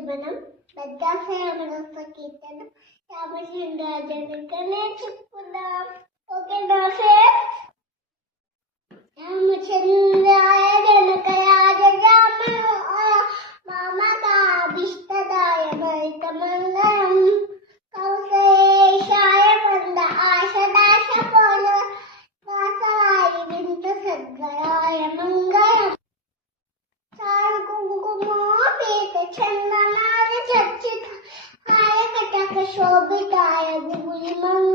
మనం పెద్దాశ్రమ కీర్తనం రామచంద్రాజనకనే చెప్పుకుందాం. ఓకేనా ఫ్రెండ్స్? రామచంద్రాయ జనకరాజ రామ మామకాభిష్టదాయ భరితమంగళం కౌశేషాయ మంద ఆశదాశ పోల వాసాయ వింత సద్వరాయ మంగళం సారు కుంకుమోపేత చందనాల చర్చిత ఆయ కటక శోభితాయ భూమి మంగళం